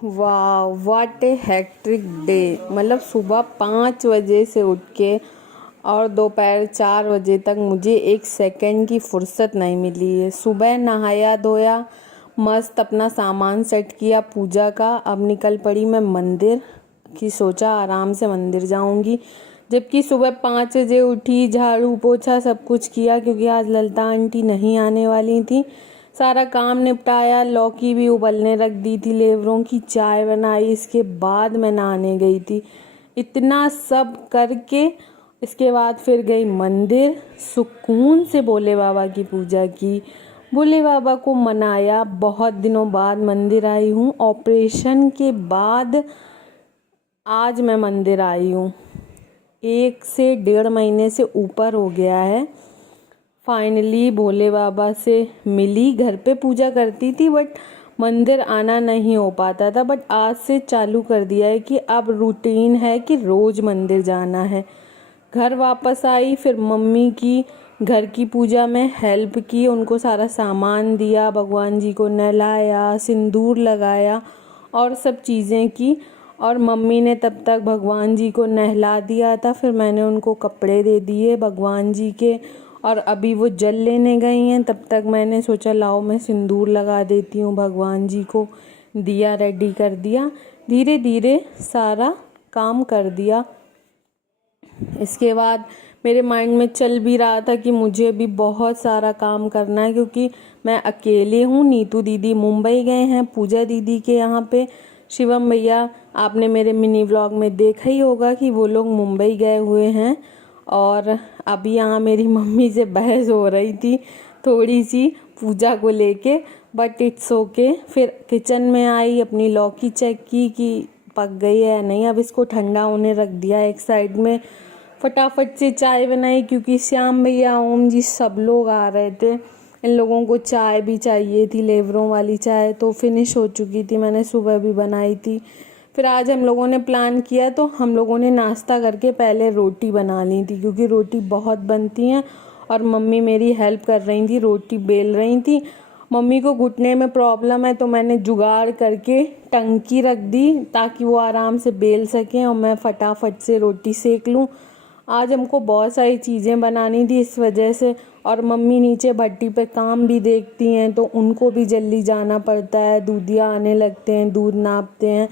वाह what A hat trick day. मतलब सुबह 5 बजे से उठ के और दोपहर 4 बजे तक मुझे एक सेकंड की फुर्सत नहीं मिली है। सुबह नहाया धोया, मस्त अपना सामान सेट किया पूजा का। अब निकल पड़ी मैं मंदिर की, सोचा आराम से मंदिर जाऊंगी। जबकि सुबह 5 बजे उठी, झाड़ू पोछा सब कुछ किया क्योंकि आज ललिता आंटी नहीं आने वाली थी। सारा काम निपटाया, लौकी भी उबलने रख दी थी, लेवरों की चाय बनाई। इसके बाद मैं नहाने गई थी। इतना सब करके इसके बाद फिर गई मंदिर, सुकून से भोले बाबा की पूजा की, भोले बाबा को मनाया। बहुत दिनों बाद मंदिर आई हूँ, ऑपरेशन के बाद आज मैं मंदिर आई हूँ। 1 से 1.5 महीने से ऊपर हो गया है। फाइनली भोले बाबा से मिली। घर पे पूजा करती थी बट मंदिर आना नहीं हो पाता था, बट आज से चालू कर दिया है कि अब रूटीन है कि रोज मंदिर जाना है। घर वापस आई, फिर मम्मी की घर की पूजा में हेल्प की, उनको सारा सामान दिया, भगवान जी को नहलाया, सिंदूर लगाया और सब चीज़ें की। और मम्मी ने तब तक भगवान जी को नहला दिया था, फिर मैंने उनको कपड़े दे दिए भगवान जी के। और अभी वो जल लेने गई हैं, तब तक मैंने सोचा लाओ मैं सिंदूर लगा देती हूँ भगवान जी को। दिया रेडी कर दिया, धीरे धीरे सारा काम कर दिया। इसके बाद मेरे माइंड में चल भी रहा था कि मुझे भी बहुत सारा काम करना है क्योंकि मैं अकेले हूँ। नीतू दीदी मुंबई गए हैं पूजा दीदी के यहाँ पे। शिवम भैया आपने मेरे मिनी व्लॉग में देखा ही होगा कि वो लोग मुंबई गए हुए हैं। और अभी यहाँ मेरी मम्मी से बहस हो रही थी थोड़ी सी पूजा को लेके, बट इट्स ओके। फिर किचन में आई, अपनी लौकी चेक की कि पक गई है या नहीं। अब इसको ठंडा होने रख दिया एक साइड में। फटाफट से चाय बनाई क्योंकि श्याम भैया, ओम जी सब लोग आ रहे थे। इन लोगों को चाय भी चाहिए थी, लेवरों वाली चाय तो फिनिश हो चुकी थी, मैंने सुबह भी बनाई थी। फिर आज हम लोगों ने प्लान किया तो हम लोगों ने नाश्ता करके पहले रोटी बना ली थी क्योंकि रोटी बहुत बनती हैं और मम्मी मेरी हेल्प कर रही थी, रोटी बेल रही थी। मम्मी को घुटने में प्रॉब्लम है तो मैंने जुगाड़ करके टंकी रख दी ताकि वो आराम से बेल सकें और मैं फटाफट से रोटी सेक लूँ। आज हमको बहुत सारी चीज़ें बनानी थी इस वजह से। और मम्मी नीचे भट्टी पे काम भी देखती हैं तो उनको भी जल्दी जाना पड़ता है, दूधिया आने लगते हैं, दूध नापते हैं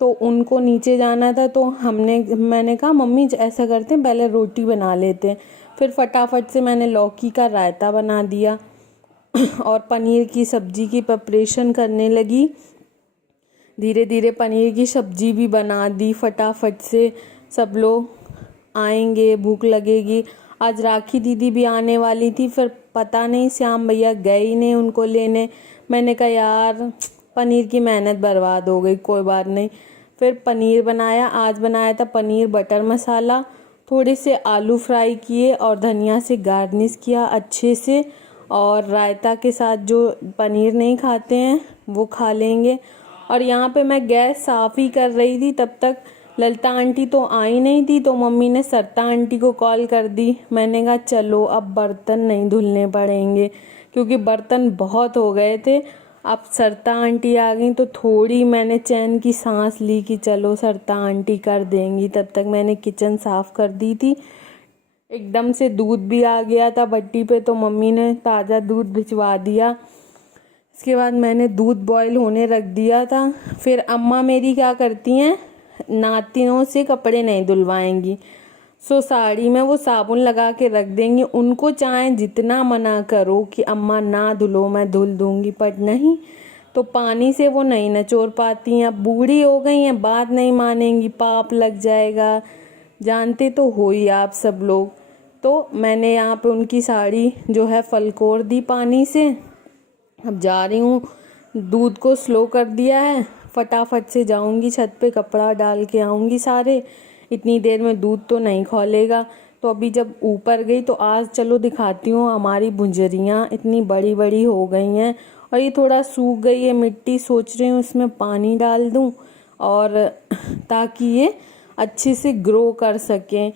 तो उनको नीचे जाना था। तो मैंने कहा मम्मी ऐसा करते हैं पहले रोटी बना लेते हैं। फिर फटाफट से मैंने लौकी का रायता बना दिया और पनीर की सब्जी की प्रिपरेशन करने लगी। धीरे धीरे पनीर की सब्जी भी बना दी फटाफट से। सब लोग आएंगे, भूख लगेगी। आज राखी दीदी भी आने वाली थी, फिर पता नहीं श्याम भैया गए ही नहीं उनको लेने। मैंने कहा यार पनीर की मेहनत बर्बाद हो गई, कोई बात नहीं। फिर पनीर बनाया, आज बनाया था पनीर बटर मसाला। थोड़े से आलू फ्राई किए और धनिया से गार्निश किया अच्छे से। और रायता के साथ जो पनीर नहीं खाते हैं वो खा लेंगे। और यहाँ पे मैं गैस साफ़ ही कर रही थी, तब तक ललिता आंटी तो आई नहीं थी तो मम्मी ने सरिता आंटी को कॉल कर दी। मैंने कहा चलो अब बर्तन नहीं धुलने पड़ेंगे क्योंकि बर्तन बहुत हो गए थे। अब सरिता आंटी आ गई तो थोड़ी मैंने चैन की सांस ली कि चलो सरिता आंटी कर देंगी। तब तक मैंने किचन साफ़ कर दी थी। एकदम से दूध भी आ गया था भट्टी पे तो मम्मी ने ताज़ा दूध भिजवा दिया। इसके बाद मैंने दूध बॉईल होने रख दिया था। फिर अम्मा मेरी क्या करती हैं, नातिनों से कपड़े नहीं धुलवाएंगी। सो साड़ी में वो साबुन लगा के रख देंगी। उनको चाहे जितना मना करो कि अम्मा ना धुलो मैं धुल दूंगी, पर नहीं, तो पानी से वो नहीं निचोड़ पाती हैं। अब बूढ़ी हो गई हैं, बात नहीं मानेंगी, पाप लग जाएगा, जानते तो हो ही आप सब लोग। तो मैंने यहाँ पे उनकी साड़ी जो है फलकोर दी पानी से। अब जा रही हूँ, दूध को स्लो कर दिया है, फटाफट से जाऊंगी छत पे, कपड़ा डाल के आऊंगी सारे। इतनी देर में दूध तो नहीं खौलेगा। तो अभी जब ऊपर गई तो आज चलो दिखाती हूँ हमारी बुंजरियाँ इतनी बड़ी बड़ी हो गई हैं और ये थोड़ा सूख गई है मिट्टी। सोच रही हूँ इसमें पानी डाल दूँ और ताकि ये अच्छे से ग्रो कर सकें।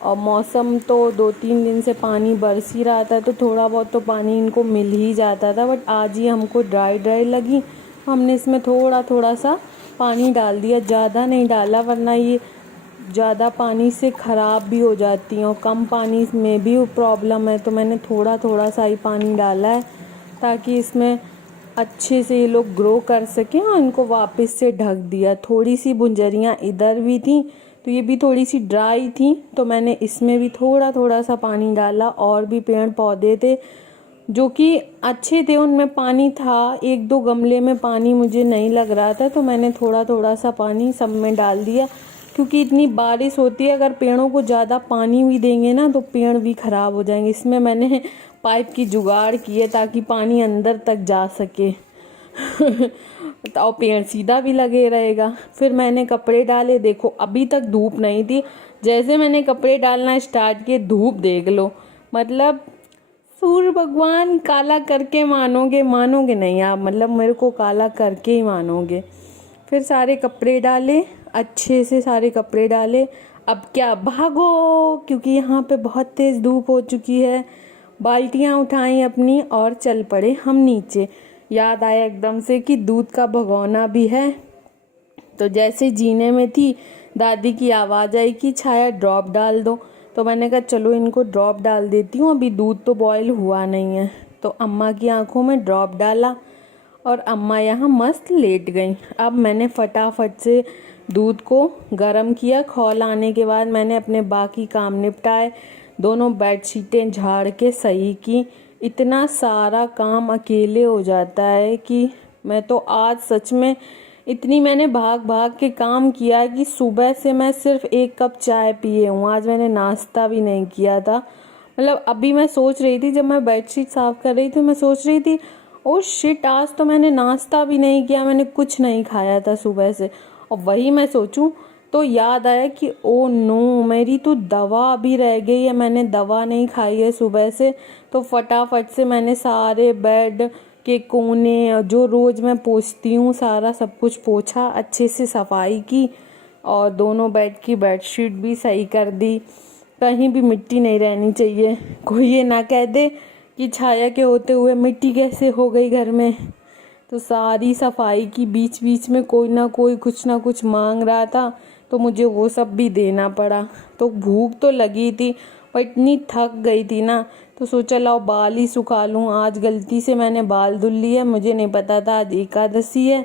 और मौसम तो 2-3 दिन से पानी बरस ही रहा था तो थोड़ा बहुत तो पानी इनको मिल ही जाता था, बट आज ही हमको ड्राई ड्राई लगी। हमने इसमें थोड़ा थोड़ा सा पानी डाल दिया, ज़्यादा नहीं डाला वरना ये ज़्यादा पानी से ख़राब भी हो जाती हैं और कम पानी में भी प्रॉब्लम है। तो मैंने थोड़ा थोड़ा सा ही पानी डाला है ताकि इसमें अच्छे से ये लोग ग्रो कर सकें और इनको वापस से ढक दिया। थोड़ी सी बुंजरियाँ इधर भी थी तो ये भी थोड़ी सी ड्राई थी, तो मैंने इसमें भी थोड़ा थोड़ा सा पानी डाला। और भी पेड़ पौधे थे जो कि अच्छे थे, उनमें पानी था। एक दो गमले में पानी मुझे नहीं लग रहा था तो मैंने थोड़ा थोड़ा सा पानी सब में डाल दिया, क्योंकि इतनी बारिश होती है, अगर पेड़ों को ज़्यादा पानी भी देंगे ना तो पेड़ भी ख़राब हो जाएंगे। इसमें मैंने पाइप की जुगाड़ की है ताकि पानी अंदर तक जा सके तो पेड़ सीधा भी लगे रहेगा। फिर मैंने कपड़े डाले, देखो अभी तक धूप नहीं थी, जैसे मैंने कपड़े डालना स्टार्ट किए धूप देख लो। मतलब सूर्य भगवान काला करके मानोगे नहीं आप, मतलब मेरे को काला करके ही मानोगे। फिर सारे कपड़े डाले, अच्छे से सारे कपड़े डाले। अब क्या, भागो, क्योंकि यहाँ पे बहुत तेज़ धूप हो चुकी है। बाल्टियाँ उठाई अपनी और चल पड़े हम नीचे। याद आया एकदम से कि दूध का भगोना भी है। तो जैसे जीने में थी दादी की आवाज़ आई कि छाया ड्रॉप डाल दो, तो मैंने कहा चलो इनको ड्रॉप डाल देती हूँ, अभी दूध तो बॉयल हुआ नहीं है। तो अम्मा की आंखों में ड्रॉप डाला और अम्मा यहाँ मस्त लेट गई। अब मैंने फटाफट से दूध को गर्म किया। खौल आने के बाद मैंने अपने बाकी काम निपटाए, दोनों बेडशीटें झाड़ के सही की। इतना सारा काम अकेले हो जाता है कि मैं तो आज सच में इतनी मैंने भाग भाग के काम किया कि सुबह से मैं सिर्फ 1 कप चाय पिए हूँ। आज मैंने नाश्ता भी नहीं किया था। मतलब अभी मैं सोच रही थी, जब मैं बेडशीट साफ़ कर रही थी मैं सोच रही थी ओ शिट, आज तो मैंने नाश्ता भी नहीं किया, मैंने कुछ नहीं खाया था सुबह से। और वही मैं सोचूं तो याद आया कि ओ नो, मेरी तो दवा अभी रह गई है, मैंने दवा नहीं खाई है सुबह से। तो फटाफट से मैंने सारे बेड के कोने जो रोज़ मैं पोंछती हूँ सारा सब कुछ पोंछा, अच्छे से सफाई की और दोनों बेड की बेडशीट भी सही कर दी। कहीं भी मिट्टी नहीं रहनी चाहिए, कोई ये ना कह दे कि छाया के होते हुए मिट्टी कैसे हो गई घर में। तो सारी सफाई की, बीच बीच में कोई ना कुछ मांग रहा था तो मुझे वो सब भी देना पड़ा। तो भूख तो लगी थी पर इतनी थक गई थी ना, तो सोचा लाओ बाल ही सुखा लूँ। आज गलती से मैंने बाल धुल लिए, मुझे नहीं पता था आज एकादशी है,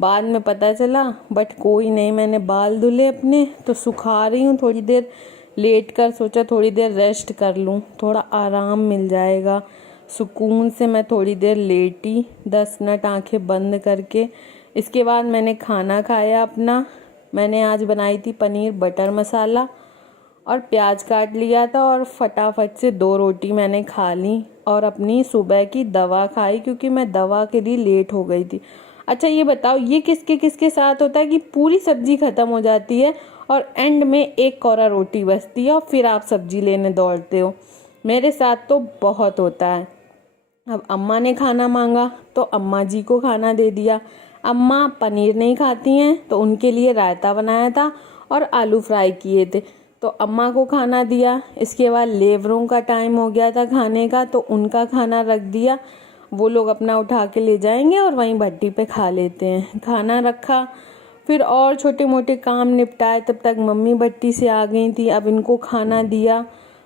बाद में पता चला। बट कोई नहीं, मैंने बाल धुले अपने, तो सुखा रही हूँ। थोड़ी देर लेट कर सोचा थोड़ी देर रेस्ट कर लूँ, थोड़ा आराम मिल जाएगा। सुकून से मैं थोड़ी देर लेटी 10 मिनट आंखें बंद करके। इसके बाद मैंने खाना खाया अपना। मैंने आज बनाई थी पनीर बटर मसाला और प्याज काट लिया था और फटाफट से 2 रोटी मैंने खा ली और अपनी सुबह की दवा खाई, क्योंकि मैं दवा के लिए लेट हो गई थी। अच्छा ये बताओ, ये किसके किसके साथ होता है कि पूरी सब्जी ख़त्म हो जाती है और एंड में एक कौरा रोटी बचती है और फिर आप सब्जी लेने दौड़ते हो? मेरे साथ तो बहुत होता है। अब अम्मा ने खाना मांगा तो अम्मा जी को खाना दे दिया। अम्मा पनीर नहीं खाती हैं तो उनके लिए रायता बनाया था और आलू फ्राई किए थे, तो अम्मा को खाना दिया। इसके बाद लेबरों का टाइम हो गया था खाने का, तो उनका खाना रख दिया। वो लोग अपना उठा के ले जाएंगे और वहीं भट्टी पे खा लेते हैं। खाना रखा, फिर और छोटे मोटे काम निपटाए, तब तक मम्मी भट्टी से आ गई थी। अब इनको खाना दिया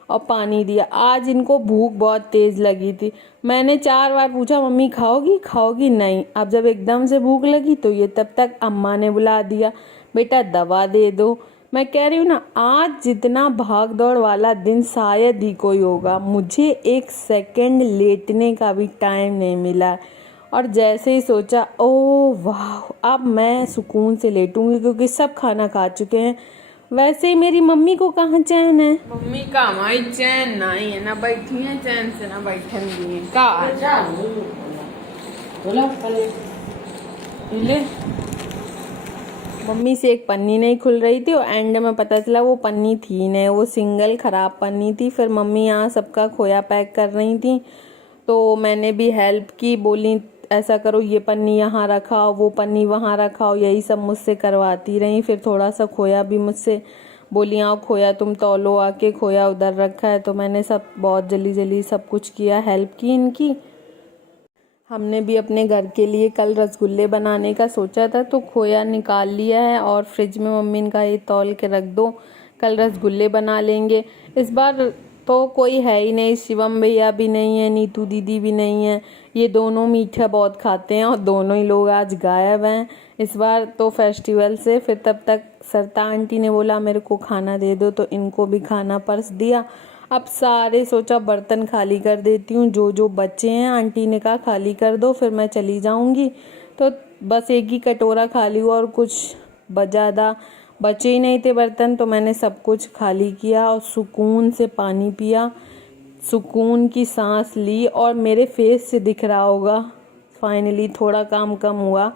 और पानी दिया। आज इनको भूख बहुत तेज़ लगी थी। मैंने 4 बार पूछा मम्मी खाओगी खाओगी, नहीं। अब जब एकदम से भूख लगी तो ये तब तक अम्मा ने बुला दिया, बेटा दवा दे दो। मैं कह रही हूँ ना, आज जितना भाग दौड़ वाला दिन शायद ही कोई होगा। मुझे 1 सेकंड लेटने का भी टाइम नहीं मिला और जैसे ही सोचा ओ वाह, अब मैं सुकून से लेटूंगी क्योंकि सब खाना खा चुके हैं। वैसे ही मेरी मम्मी को कहाँ चैन है, मम्मी का हमारी चैन नहीं है, ना बैठी है चैन से ना बैठन भी है का। ले मम्मी से एक पन्नी नहीं खुल रही थी और एंड में पता चला वो पन्नी थी नहीं, वो सिंगल ख़राब पन्नी थी। फिर मम्मी यहाँ सबका खोया पैक कर रही थी तो मैंने भी हेल्प की, बोली ऐसा करो ये पन्नी यहाँ रखाओ वो पन्नी वहाँ रखाओ, यही सब मुझसे करवाती रही। फिर थोड़ा सा खोया भी मुझसे बोली आओ खोया तुम तौलो आके, खोया उधर रखा है। तो मैंने सब बहुत जल्दी जल्दी सब कुछ किया, हेल्प की इनकी। हमने भी अपने घर के लिए कल रसगुल्ले बनाने का सोचा था, तो खोया निकाल लिया है और फ्रिज में मम्मी ने कहा ये तौल के रख दो, कल रसगुल्ले बना लेंगे। इस बार तो कोई है ही नहीं, शिवम भैया भी नहीं है, नीतू दीदी भी नहीं है, ये दोनों मीठा बहुत खाते हैं और दोनों ही लोग आज गायब हैं इस बार तो फेस्टिवल से। फिर तब तक सरता आंटी ने बोला मेरे को खाना दे दो, तो इनको भी खाना परस दिया। अब सारे सोचा बर्तन खाली कर देती हूँ, जो जो बच्चे हैं आंटी ने कहा खाली कर दो, फिर मैं चली जाऊँगी। तो बस एक ही कटोरा खाली हुआ और कुछ ज़्यादा बचे ही नहीं थे बर्तन, तो मैंने सब कुछ खाली किया और सुकून से पानी पिया, सुकून की सांस ली और मेरे फेस से दिख रहा होगा फाइनली थोड़ा काम कम हुआ।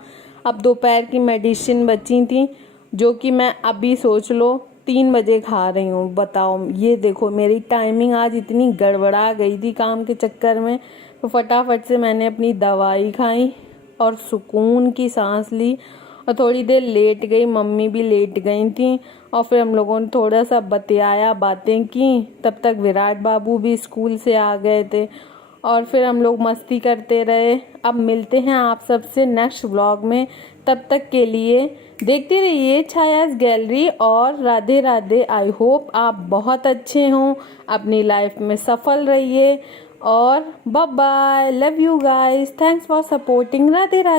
अब दोपहर की मेडिसिन बची थी जो कि मैं अभी सोच लो 3 बजे खा रही हूँ। बताओ, ये देखो मेरी टाइमिंग आज इतनी गड़बड़ा गई थी काम के चक्कर में, तो फटाफट से मैंने अपनी दवाई खाई और सुकून की सांस ली और थोड़ी देर लेट गई, मम्मी भी लेट गई थी और फिर हम लोगों ने थोड़ा सा बतियाया, बातें की। तब तक विराट बाबू भी स्कूल से आ गए थे और फिर हम लोग मस्ती करते रहे। अब मिलते हैं आप सबसे नेक्स्ट व्लॉग में, तब तक के लिए देखते रहिए छायास गैलरी और राधे राधे। आई होप आप बहुत अच्छे हों, अपनी लाइफ में सफल रहिए और bye bye, love you guys, thanks for supporting, Radhe Radhe.